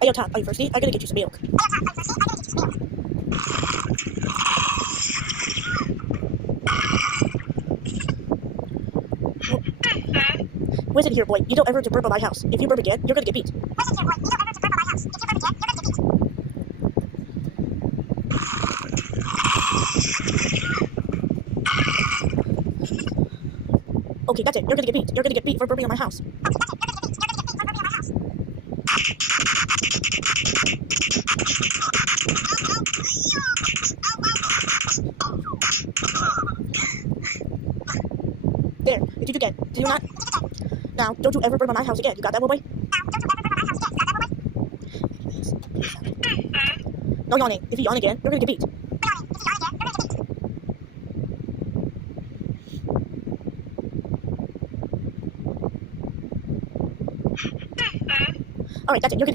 Hey, yo, Top, are you thirsty? I gotta get you some milk. Listen here, boy. You don't ever to burp on my house. If you burp again, you're gonna get beat. Okay, that's it. You're gonna get beat. You're gonna get beat for burping on my house. There. Did you get? Do you not? Now, don't you ever burp on my house again. You got that, little boy? No yawning. If you yawn again, you're gonna get beat. Alright, that's it. You're gonna get